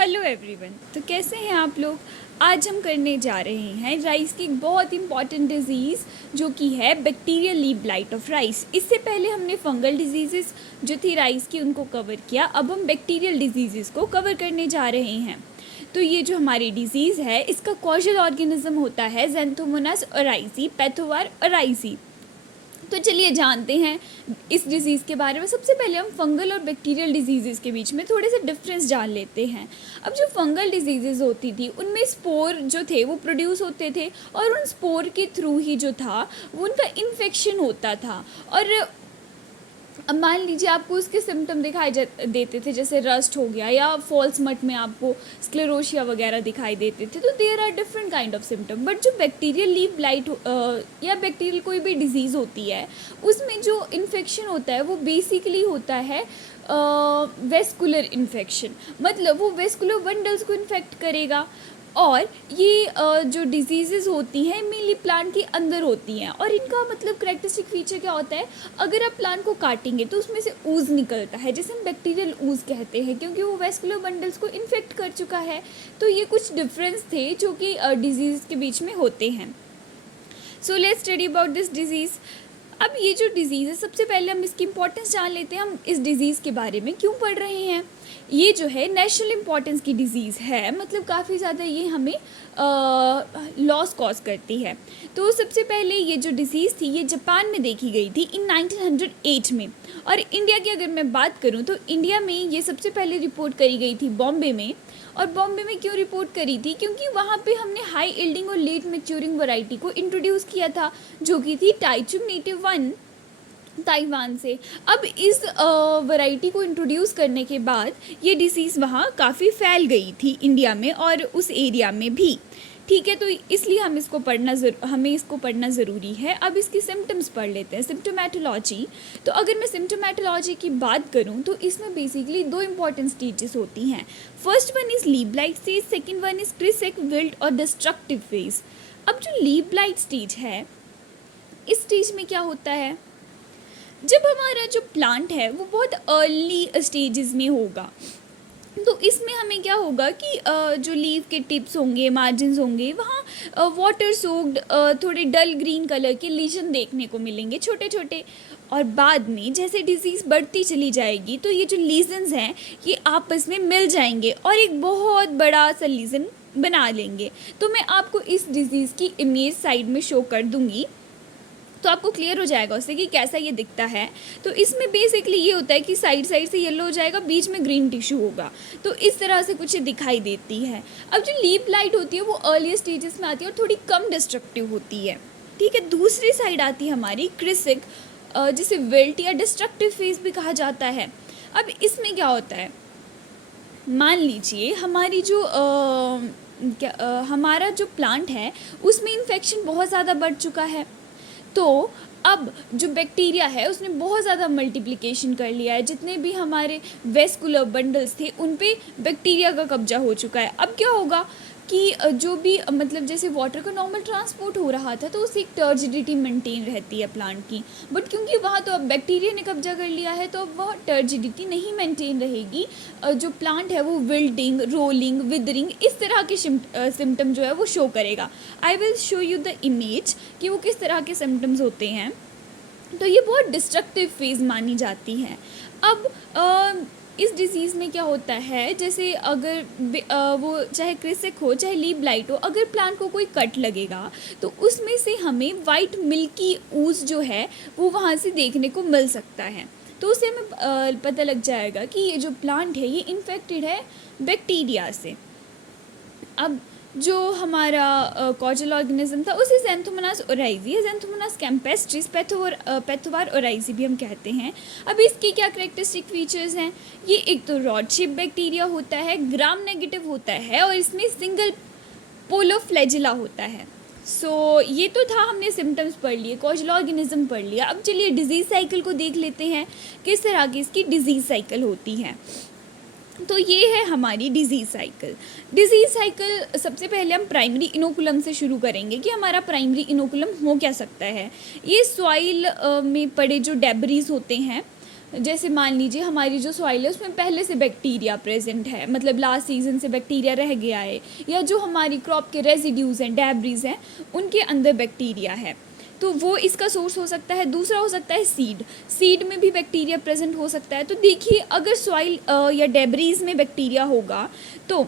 Hello everyone. तो कैसे हैं आप लोग। आज हम करने जा रहे हैं राइस की एक बहुत इंपॉर्टेंट डिजीज़ जो कि है bacterial leaf blight of rice. इससे पहले हमने फंगल डिजीज़ेस जो थी राइस की उनको कवर किया। अब हम बैक्टीरियल डिजीज़ेस को कवर करने जा रहे हैं। तो ये जो हमारी डिजीज़ है इसका कॉजल ऑर्गेनिज्म होता है ज़ैंथोमोनास ओराइसी पैथोवार ओराइसी। तो चलिए जानते हैं इस डिज़ीज़ के बारे में। सबसे पहले हम फंगल और बैक्टीरियल डिजीज़ के बीच में थोड़े से डिफरेंस जान लेते हैं। अब जो फंगल डिजीज़ होती थी उनमें स्पोर जो थे वो प्रोड्यूस होते थे और उन स्पोर के थ्रू ही जो था वो उनका इन्फेक्शन होता था। और अब मान लीजिए आपको उसके सिम्टम दिखाई देते थे, जैसे रस्ट हो गया या फॉल्स मट में आपको स्क्लेरोशिया वगैरह दिखाई देते थे। तो there are different kind of symptom. But जो बैक्टीरियल लीफ ब्लाइट या बैक्टीरियल कोई भी डिजीज़ होती है उसमें जो इन्फेक्शन होता है वो बेसिकली होता है वेस्कुलर इन्फेक्शन। मतलब वो वेस्कुलर बंडल्स को इन्फेक्ट करेगा। और ये जो डिजीज़ होती हैं मेनली प्लांट के अंदर होती हैं। और इनका मतलब करेक्टरिस्टिक फीचर क्या होता है, अगर आप प्लांट को काटेंगे तो उसमें से ऊज़ निकलता है जिसे हम बैक्टीरियल ऊज़ कहते हैं, क्योंकि वो वेस्कुलर बंडल्स को इन्फेक्ट कर चुका है। तो ये कुछ डिफरेंस थे जो कि डिजीज़ के बीच में होते हैं। So let's study about this disease. अब ये जो डिज़ीज़ है सबसे पहले हम इसकी इंपॉर्टेंस जान लेते हैं। हम इस डिज़ीज़ के बारे में क्यों पढ़ रहे हैं। ये जो है नेशनल इम्पॉर्टेंस की डिज़ीज़ है, मतलब काफ़ी ज़्यादा ये हमें लॉस कॉज करती है। तो सबसे पहले ये जो डिज़ीज़ थी ये जापान में देखी गई थी इन 1908 में। और इंडिया की अगर मैं बात करूँ तो इंडिया में ये सबसे पहले रिपोर्ट करी गई थी बॉम्बे में। और बॉम्बे में क्यों रिपोर्ट करी थी, क्योंकि वहाँ पे हमने हाई यील्डिंग और लेट मैच्योरिंग वैरायटी को इंट्रोड्यूस किया था जो कि थी टाइचुंग नेटिव 1 ताइवान से। अब इस वैरायटी को इंट्रोड्यूस करने के बाद ये डिसीज़ वहाँ काफ़ी फैल गई थी इंडिया में और उस एरिया में भी। ठीक है, तो इसलिए हमें इसको पढ़ना ज़रूरी है। अब इसकी सिम्टम्स पढ़ लेते हैं, सिम्टोमेटोलॉजी। तो अगर मैं सिम्टोमेटोलॉजी की बात करूं तो इसमें बेसिकली दो इंपॉर्टेंट स्टेजेस होती हैं। First one is leaf blight stage, second one is kresek, wilt और डिस्ट्रक्टिव फेज। अब जो लीफ ब्लाइट स्टेज है इस स्टेज में क्या होता है, जब हमारा जो प्लांट है वो बहुत अर्ली स्टेजेस में होगा तो इसमें हमें क्या होगा कि जो लीफ के टिप्स होंगे, मार्जिन्स होंगे, वहाँ वाटर सोक्ड थोड़े डल ग्रीन कलर के लीजन देखने को मिलेंगे छोटे छोटे। और बाद में जैसे डिजीज़ बढ़ती चली जाएगी तो ये जो लीजन्स हैं ये आपस में मिल जाएंगे और एक बहुत बड़ा सा लीजन बना लेंगे। तो मैं आपको इस डिज़ीज़ की इमेज साइड में शो कर दूँगी तो आपको क्लियर हो जाएगा उससे कि कैसा ये दिखता है। तो इसमें बेसिकली ये होता है कि साइड से येलो हो जाएगा, बीच में ग्रीन टिश्यू होगा। तो इस तरह से कुछ दिखाई देती है। अब जो लीफ ब्लाइट होती है वो अर्ली स्टेजेस में आती है और थोड़ी कम डिस्ट्रक्टिव होती है। ठीक है, दूसरी साइड आती है हमारी क्रिसिक, जिसे विल्ट या डिस्ट्रक्टिव फेज भी कहा जाता है। अब इसमें क्या होता है, मान लीजिए हमारी जो हमारा जो प्लांट है उसमें इन्फेक्शन बहुत ज़्यादा बढ़ चुका है। तो अब जो बैक्टीरिया है उसने बहुत ज़्यादा मल्टीप्लिकेशन कर लिया है। जितने भी हमारे वेस्कुलर बंडल्स थे उन पे बैक्टीरिया का कब्जा हो चुका है। अब क्या होगा कि जो भी मतलब जैसे वाटर का नॉर्मल ट्रांसपोर्ट हो रहा था तो उससे एक टर्जिडिटी मेंटेन रहती है प्लांट की। बट क्योंकि वहाँ तो अब बैक्टीरिया ने कब्जा कर लिया है तो अब वह टर्जिडिटी नहीं मेंटेन रहेगी। जो प्लांट है वो विल्टिंग, रोलिंग, विदरिंग इस तरह के सिम्टम जो है वो शो करेगा। I will show you the image कि वो किस तरह के सिम्टम्स होते हैं। तो ये बहुत डिस्ट्रक्टिव फेज़ मानी जाती है। अब इस डिज़ीज़ में क्या होता है, जैसे अगर वो चाहे क्रिसिक हो चाहे लीफ ब्लाइट हो, अगर प्लांट को कोई कट लगेगा तो उसमें से हमें वाइट मिल्की ऊज़ जो है वो वहाँ से देखने को मिल सकता है। तो उससे हमें पता लग जाएगा कि ये जो प्लांट है ये इन्फेक्टेड है बैक्टीरिया से। अब जो हमारा कॉजल ऑर्गेनिज्म था उसे ज़ैंथोमोनास ओराइसी या ज़ैंथोमोनास कैम्पेस्ट्रिस पैथोवार ओराइसी भी हम कहते हैं। अब इसके क्या करेक्टरिस्टिक फीचर्स हैं, ये एक तो रॉड शेप बैक्टीरिया होता है, ग्राम नेगेटिव होता है और इसमें सिंगल पोलोफ्लैजिला होता है। सो ये तो था, हमने सिम्टम्स पढ़ लिए, कॉजल ऑर्गेनिज्म पढ़ लिया। अब चलिए डिजीज़ साइकिल को देख लेते हैं, किस तरह की इसकी डिजीज़ साइकिल होती है। तो ये है हमारी डिज़ीज़ साइकिल। सबसे पहले हम प्राइमरी इनोकुलम से शुरू करेंगे कि हमारा प्राइमरी इनोकुलम हो क्या सकता है। ये सॉइल में पड़े जो डेब्रीज होते हैं जैसे मान लीजिए हमारी जो सॉइल है उसमें पहले से बैक्टीरिया प्रेजेंट है, मतलब लास्ट सीजन से बैक्टीरिया रह गया है, या जो हमारी क्रॉप के रेजिड्यूज़ हैं, डेब्रिज हैं, उनके अंदर बैक्टीरिया है, तो वो इसका सोर्स हो सकता है। दूसरा हो सकता है सीड में भी बैक्टीरिया प्रेजेंट हो सकता है। तो देखिए, अगर सॉइल या डेब्रीज में बैक्टीरिया होगा तो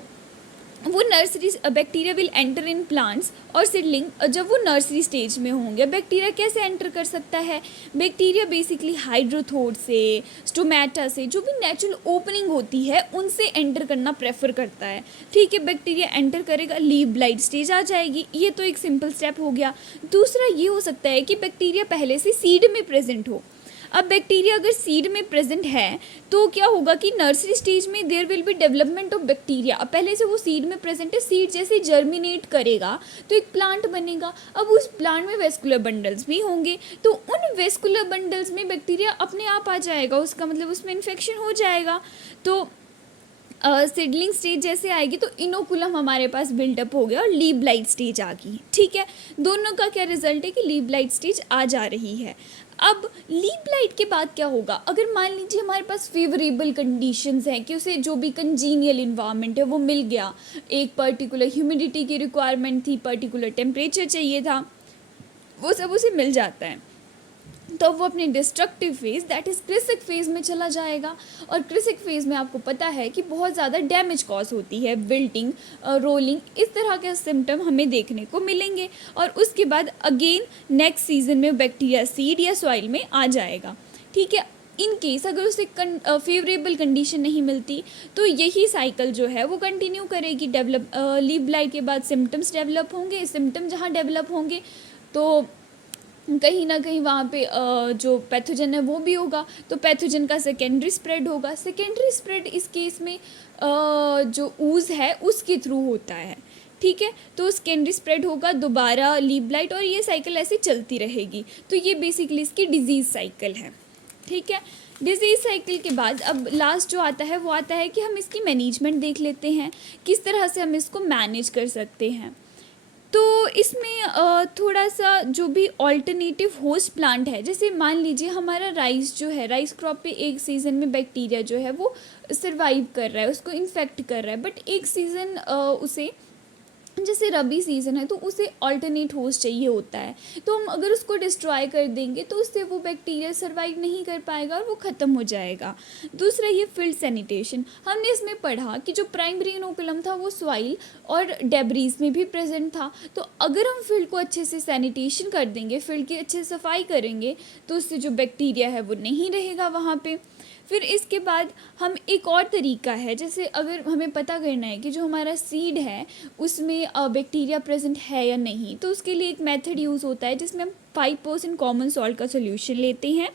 वो nursery bacteria will enter in plants और सीडलिंग। जब वो नर्सरी स्टेज में होंगे, बैक्टीरिया कैसे एंटर कर सकता है? बैक्टीरिया बेसिकली हाइड्रोथोड से, स्टोमेटा से, जो भी नेचुरल ओपनिंग होती है उनसे एंटर करना प्रेफर करता है। ठीक है, बैक्टीरिया एंटर करेगा, लीव ब्लाइट स्टेज आ जाएगी। ये तो एक सिंपल स्टेप हो गया। दूसरा ये हो सकता है कि बैक्टीरिया पहले से सीड में प्रेजेंट हो। अब बैक्टीरिया अगर सीड में प्रेजेंट है तो क्या होगा कि नर्सरी स्टेज में there will be development of bacteria. अब पहले से वो सीड में प्रेजेंट है, सीड जैसे जर्मिनेट करेगा तो एक प्लांट बनेगा। अब उस प्लांट में वेस्कुलर बंडल्स भी होंगे, तो उन वेस्कुलर बंडल्स में बैक्टीरिया अपने आप आ जाएगा, उसका मतलब उसमें इन्फेक्शन हो जाएगा। तो सीडलिंग स्टेज जैसे आएगी तो इनोकुलम हमारे पास बिल्डअप हो गया और लीव ब्लाइट स्टेज आ गई। ठीक है, दोनों का क्या रिजल्ट है कि लीव ब्लाइट स्टेज आ जा रही है। अब लीव ब्लाइट के बाद क्या होगा? अगर मान लीजिए हमारे पास फेवरेबल कंडीशंस हैं कि उसे जो भी कंजीनियल इन्वायरमेंट है वो मिल गया, एक पर्टिकुलर ह्यूमिडिटी की रिक्वायरमेंट थी, पर्टिकुलर टेम्परेचर चाहिए था, वो सब उसे मिल जाता है, तो वो अपने destructive phase that is kresek phase में चला जाएगा। और क्रिसिक फेज़ में आपको पता है कि बहुत ज़्यादा डैमेज कॉज होती है, विल्टिंग, रोलिंग, इस तरह के सिम्टम हमें देखने को मिलेंगे। और उसके बाद अगेन नेक्स्ट सीजन में बैक्टीरिया सीड या सॉइल में आ जाएगा। ठीक है, इन केस अगर उसे फेवरेबल कंडीशन नहीं मिलती तो यही साइकिल जो है वो कंटिन्यू करेगी। लीव ब्लाइट के बाद सिम्टम्स डेवलप होंगे, सिम्टम जहाँ डेवलप होंगे तो कहीं ना कहीं वहाँ पे जो पैथोजन है वो भी होगा, तो पैथोजन का सेकेंडरी स्प्रेड होगा। सेकेंडरी स्प्रेड इस केस में जो ऊज़ है उसके थ्रू होता है। ठीक है, तो सेकेंडरी स्प्रेड होगा, दोबारा लीव ब्लाइट, और ये साइकिल ऐसे चलती रहेगी। तो ये बेसिकली इसकी डिजीज़ साइकिल है। ठीक है, डिजीज़ साइकिल के बाद अब लास्ट जो आता है वो आता है कि हम इसकी मैनेजमेंट देख लेते हैं, किस तरह से हम इसको मैनेज कर सकते हैं। तो इसमें थोड़ा सा जो भी ऑल्टरनेटिव होस्ट प्लांट है, जैसे मान लीजिए हमारा राइस जो है, राइस क्रॉप पे एक सीज़न में बैक्टीरिया जो है वो सर्वाइव कर रहा है, उसको इन्फेक्ट कर रहा है, बट एक सीज़न उसे, जैसे रबी सीज़न है तो उसे ऑल्टरनेट होस्ट चाहिए होता है, तो हम अगर उसको डिस्ट्रॉय कर देंगे तो उससे वो बैक्टीरिया सर्वाइव नहीं कर पाएगा और वो ख़त्म हो जाएगा। दूसरा ये फील्ड सैनिटेशन, हमने इसमें पढ़ा कि जो प्राइमरी इनोकुलम था वो सॉइल और डेब्रीज में भी प्रेजेंट था, तो अगर हम फील्ड को अच्छे से सैनिटेशन कर देंगे, फील्ड की अच्छे से सफाई करेंगे, तो उससे जो बैक्टीरिया है वो नहीं रहेगा वहाँ पे। फिर इसके बाद हम एक और तरीका है, जैसे अगर हमें पता करना है कि जो हमारा सीड है उसमें बैक्टीरिया प्रेजेंट है या नहीं, तो उसके लिए एक मेथड यूज़ होता है जिसमें हम 5% कॉमन सॉल्ट का सोल्यूशन लेते हैं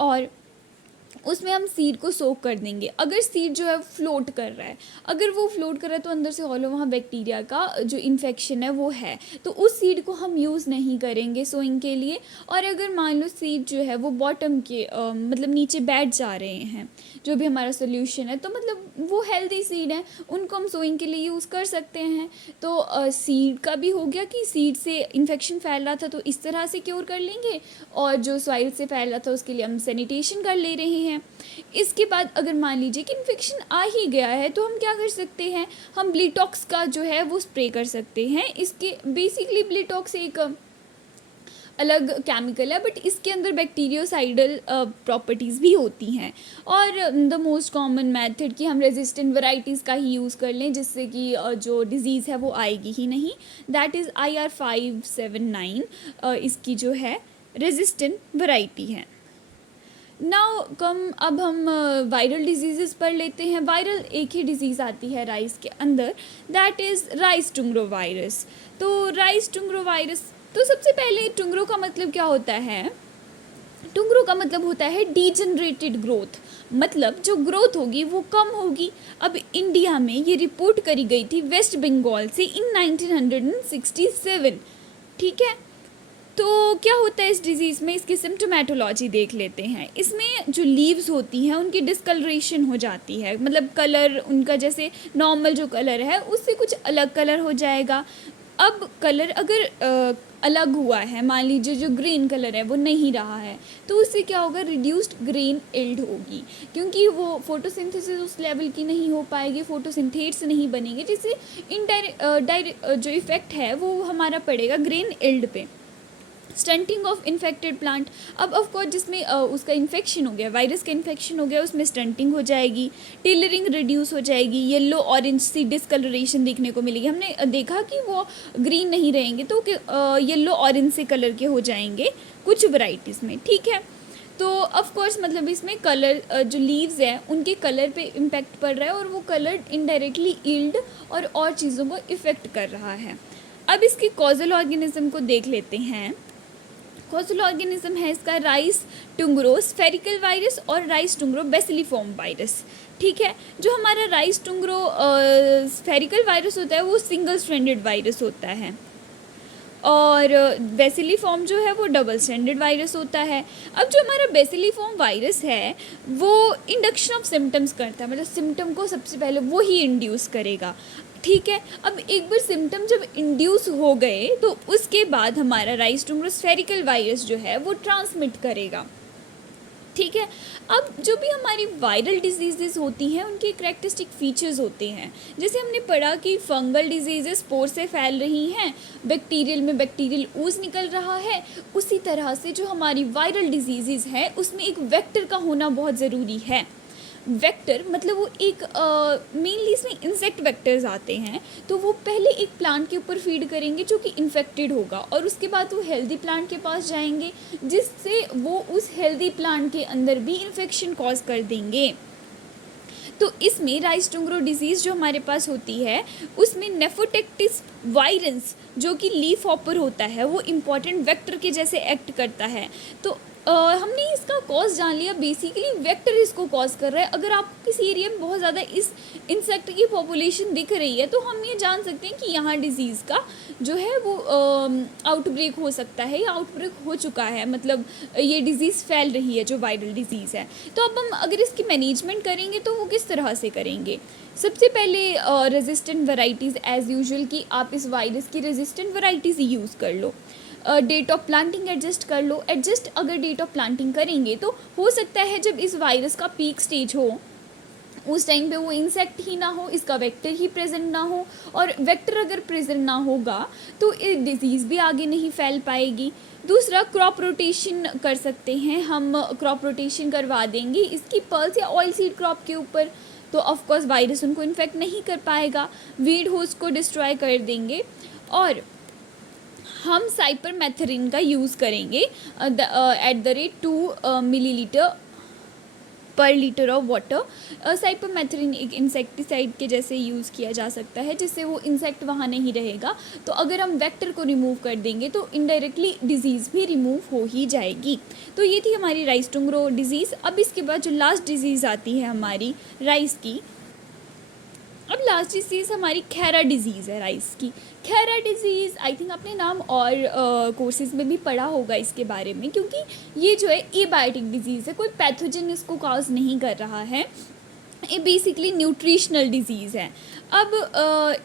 और उसमें हम सीड को सोक कर देंगे। अगर सीड जो है फ्लोट कर रहा है, अगर वो फ्लोट कर रहा है तो अंदर से ऑल वहाँ बैक्टीरिया का जो इन्फेक्शन है वो है, तो उस सीड को हम यूज़ नहीं करेंगे सोइंग के लिए। और अगर मान लो सीड जो है वो बॉटम के मतलब नीचे बैठ जा रहे हैं, जो भी हमारा सोल्यूशन है, तो मतलब वो हेल्दी सीड है, उनको हम सोइंग के लिए यूज़ कर सकते हैं। तो सीड का भी हो गया कि सीड से इन्फेक्शन फैल रहा था तो इस तरह से क्योर कर लेंगे, और जो सॉइल से फैल रहा था उसके लिए हम सैनिटेशन कर ले रहे हैं। इसके बाद अगर मान लीजिए कि इन्फेक्शन आ ही गया है तो हम क्या कर सकते हैं, हम ब्लीटॉक्स का जो है वो स्प्रे कर सकते हैं। इसके बेसिकली ब्लीटॉक्स एक अलग केमिकल है, बट इसके अंदर बैक्टीरियोसाइडल प्रॉपर्टीज़ भी होती हैं। और द मोस्ट कॉमन मेथड कि हम रेजिस्टेंट वैरायटीज़ का ही यूज़ कर लें जिससे कि जो डिज़ीज़ है वो आएगी ही नहीं, दैट इज़ IR579 इसकी जो है रेजिस्टेंट वैरायटी है। नाउ अब हम वायरल डिजीज़ पढ़ लेते हैं। वायरल एक ही डिज़ीज़ आती है राइस के अंदर, दैट इज़ राइस टुंग्रो वायरस। तो राइस टुंग्रो वायरस, तो सबसे पहले टुंग्रो का मतलब क्या होता है? टुंग्रो का मतलब होता है डीजनरेटेड ग्रोथ, मतलब जो ग्रोथ होगी वो कम होगी। अब इंडिया में ये रिपोर्ट करी गई थी वेस्ट बंगाल से इन 1967। ठीक है, तो क्या होता है इस डिज़ीज़ में, इसकी सिम्टोमेटोलॉजी देख लेते हैं। इसमें जो लीव्स होती हैं उनकी डिस्कलरेशन हो जाती है, मतलब कलर उनका जैसे नॉर्मल जो कलर है उससे कुछ अलग कलर हो जाएगा। अब कलर अलग हुआ है, मान लीजिए जो ग्रीन कलर है वो नहीं रहा है, तो उससे क्या होगा, रिड्यूस्ड ग्रीन इल्ड होगी, क्योंकि वो फोटोसिंथेसिस उस लेवल की नहीं हो पाएगी, फोटोसिंथेट्स नहीं बनेंगे, जिससे डायरेक्ट जो इफ़ेक्ट है वो हमारा पड़ेगा ग्रीन इल्ड पे। स्टंटिंग ऑफ इन्फेक्टेड प्लांट, अब ऑफ कोर्स जिसमें उसका इन्फेक्शन हो गया, वायरस का इन्फेक्शन हो गया, उसमें स्टंटिंग हो जाएगी, टेलरिंग रिड्यूस हो जाएगी, येलो ऑरेंज सी डिसकलरेशन देखने को मिलेगी। हमने देखा कि वो ग्रीन नहीं रहेंगे तो येलो ऑरेंज से कलर के हो जाएंगे कुछ वैरायटीज़ में, ठीक है। तो ऑफ कोर्स मतलब इसमें कलर जो लीव्स हैं उनके कलर पे इम्पेक्ट पड़ रहा है, और वो कलर इनडायरेक्टली ईल्ड और चीज़ों को इफ़ेक्ट कर रहा है। अब इसकी कॉजल ऑर्गेनिज्म को देख लेते हैं। कॉजल ऑर्गेनिज्म है इसका राइस टुंगरो स्फेरिकल वायरस और राइस टुंगरो बेसिलिफॉर्म वायरस, ठीक है। जो हमारा राइस टुंगरो स्फेरिकल वायरस होता है वो सिंगल स्ट्रैंडेड वायरस होता है, और बेसिलिफॉर्म जो है वो डबल स्ट्रैंडेड वायरस होता है। अब जो हमारा बेसिलिफॉर्म वायरस है वो इंडक्शन ऑफ सिम्टम्स करता है, मतलब सिम्टम को सबसे पहले वो ही इंड्यूस करेगा, ठीक है। अब एक बार सिम्टम जब इंड्यूस हो गए तो उसके बाद हमारा राइस टुंगरो स्फेरिकल वायरस जो है वो ट्रांसमिट करेगा, ठीक है। अब जो भी हमारी वायरल डिजीज़ होती हैं उनके करैक्टरिस्टिक फीचर्स होते हैं, जैसे हमने पढ़ा कि फंगल डिजीज़ स्पोर से फैल रही हैं, बैक्टीरियल में बैक्टीरियल ooze निकल रहा है, उसी तरह से जो हमारी वायरल डिजीज़ है उसमें एक वेक्टर का होना बहुत ज़रूरी है। वेक्टर मतलब वो एक मेनली इसमें इंसेक्ट वेक्टर्स आते हैं, तो वो पहले एक प्लांट के ऊपर फीड करेंगे जो कि इन्फेक्टेड होगा, और उसके बाद वो हेल्दी प्लांट के पास जाएंगे जिससे वो उस हेल्दी प्लांट के अंदर भी इन्फेक्शन कॉज कर देंगे। तो इसमें राइस टुंगरो डिजीज़ जो हमारे पास होती है उसमें नेफोटेक्टिस वायरेंस जो कि लीफ हॉपर होता है वो इम्पॉर्टेंट वेक्टर के जैसे एक्ट करता है। तो हमने इसका कॉज जान लिया, बेसिकली वेक्टर इसको कॉज कर रहा है। अगर आपको किसी एरिया में बहुत ज़्यादा इस इंसेक्ट की पॉपुलेशन दिख रही है तो हम ये जान सकते हैं कि यहाँ डिजीज़ का जो है वो आउटब्रेक हो सकता है या आउटब्रेक हो चुका है, मतलब ये डिज़ीज़ फैल रही है जो वायरल डिज़ीज़ है। तो अब हम अगर इसकी मैनेजमेंट करेंगे तो वो किस तरह से करेंगे। सबसे पहले रेजिस्टेंट वैरायटीज़ एज़ यूजुअल कि आप इस वायरस की रेजिस्टेंट वैरायटीज़ यूज़ कर लो, डेट ऑफ प्लांटिंग एडजस्ट कर लो। एडजस्ट अगर डेट ऑफ प्लांटिंग करेंगे तो हो सकता है जब इस वायरस का पीक स्टेज हो उस टाइम पे वो इंसेक्ट ही ना हो, इसका वेक्टर ही प्रेजेंट ना हो, और वेक्टर अगर प्रेजेंट ना होगा तो ये डिजीज़ भी आगे नहीं फैल पाएगी। दूसरा, क्रॉप रोटेशन कर सकते हैं हम, क्रॉप रोटेशन करवा देंगे इसकी पर्ल्स या ऑयल सीड क्रॉप के ऊपर, तो ऑफकोर्स वायरस उनको इन्फेक्ट नहीं कर पाएगा, वीड होस्ट को डिस्ट्रॉय कर देंगे। और हम साइपरमेथ्रिन का यूज़ करेंगे एट द रेट 2 मिलीलीटर पर लीटर ऑफ वाटर। साइपरमेथ्रिन एक इंसेक्टिसाइड के जैसे यूज़ किया जा सकता है जिससे वो इंसेक्ट वहाँ नहीं रहेगा, तो अगर हम वेक्टर को रिमूव कर देंगे तो इनडायरेक्टली डिजीज़ भी रिमूव हो ही जाएगी। तो ये थी हमारी राइस टुंगरो डिज़ीज़। अब इसके बाद जो लास्ट डिज़ीज़ आती है हमारी राइस की, अब लास्ट डिजीज़ हमारी खैरा डिज़ीज़ है राइस की। खैरा डिज़ीज़ आई थिंक आपने नाम और कोर्सेज में भी पढ़ा होगा इसके बारे में, क्योंकि ये जो है एबायोटिक डिज़ीज़ है, कोई पैथोजन इसको कॉज नहीं कर रहा है, ये बेसिकली न्यूट्रिशनल डिज़ीज़ है। अब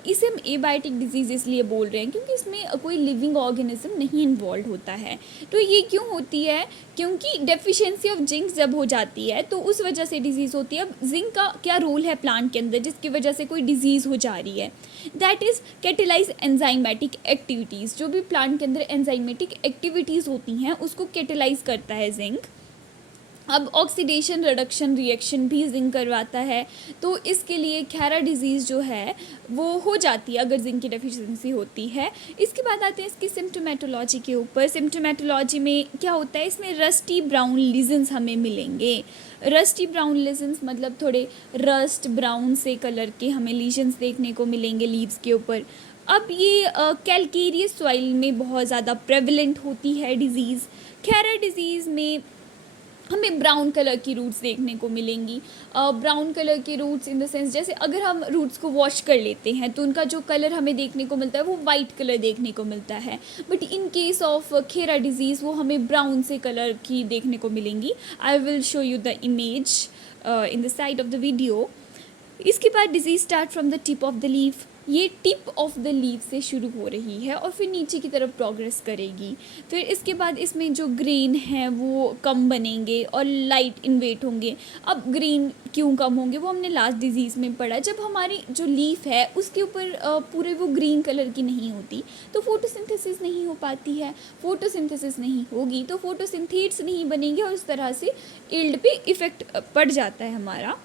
इसे हम एबायोटिक डिज़ीज़ इसलिए बोल रहे हैं क्योंकि इसमें कोई लिविंग ऑर्गेनिज्म नहीं इन्वॉल्व होता है। तो ये क्यों होती है, क्योंकि डेफिशिएंसी ऑफ जिंक जब हो जाती है तो उस वजह से डिज़ीज़ होती है। अब जिंक का क्या रोल है प्लांट के अंदर जिसकी वजह से कोई डिज़ीज़ हो जा रही है, that is catalyse enzymatic activities. जो भी प्लांट के अंदर एंजाइमेटिक एक्टिविटीज़ होती हैं उसको कैटेलाइज करता है जिंक। अब ऑक्सीडेशन रिडक्शन रिएक्शन भी जिंक करवाता है, तो इसके लिए खैरा डिज़ीज़ जो है वो हो जाती है अगर जिंक की डेफिशिएंसी होती है। इसके बाद आते हैं इसकी सिम्टोमेटोलॉजी के ऊपर। सिम्टोमेटोलॉजी में क्या होता है, इसमें रस्टी ब्राउन लीजन्स हमें मिलेंगे। रस्टी ब्राउन लीजन्स मतलब थोड़े रस्ट ब्राउन से कलर के हमें लीजन्स देखने को मिलेंगे लीव्स के ऊपर। अब ये कैल्केरियस सॉइल में बहुत ज़्यादा प्रेवलेंट होती है डिज़ीज़। खैरा डिज़ीज़ में हमें ब्राउन कलर की रूट्स देखने को मिलेंगी। ब्राउन कलर की रूट्स इन द सेंस जैसे अगर हम रूट्स को वॉश कर लेते हैं तो उनका जो कलर हमें देखने को मिलता है वो वाइट कलर देखने को मिलता है, but in case of Khaira disease वो हमें ब्राउन से कलर की देखने को मिलेंगी। I will show you the image in the side of the video. इसके बाद disease start from the tip of the leaf. ये टिप ऑफ द लीफ से शुरू हो रही है और फिर नीचे की तरफ प्रोग्रेस करेगी। फिर इसके बाद इसमें जो ग्रेन हैं वो कम बनेंगे और लाइट इन वेट होंगे। अब ग्रेन क्यों कम होंगे वो हमने लास्ट डिजीज़ में पढ़ा। जब हमारी जो लीफ है उसके ऊपर पूरे वो ग्रीन कलर की नहीं होती तो फोटोसिंथेसिस नहीं हो पाती है। फोटोसिंथेसिस नहीं होगी तो फोटोसिंथेट्स नहीं बनेंगे और इस तरह से यील्ड पे इफ़ेक्ट पड़ जाता है हमारा।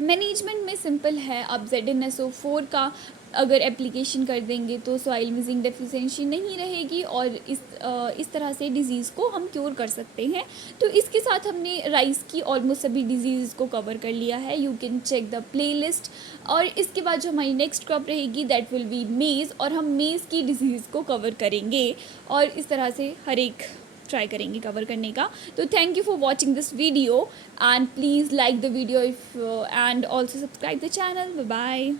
मैनेजमेंट में सिंपल है, आप ZnSO4 का अगर एप्लीकेशन कर देंगे तो सॉइल में जिंक डेफिशिएंसी नहीं रहेगी और इस तरह से डिज़ीज़ को हम क्योर कर सकते हैं। तो इसके साथ हमने राइस की ऑलमोस्ट सभी डिजीज़ को कवर कर लिया है। You can check the playlist. और इसके बाद जो हमारी नेक्स्ट क्रॉप रहेगी दैट विल बी मेज़, और हम मेज़ की डिजीज़ को कवर करेंगे और इस तरह से हर एक ट्राई करेंगे कवर करने का। तो thank you for watching this video and please like the video if and also subscribe the channel. Bye bye.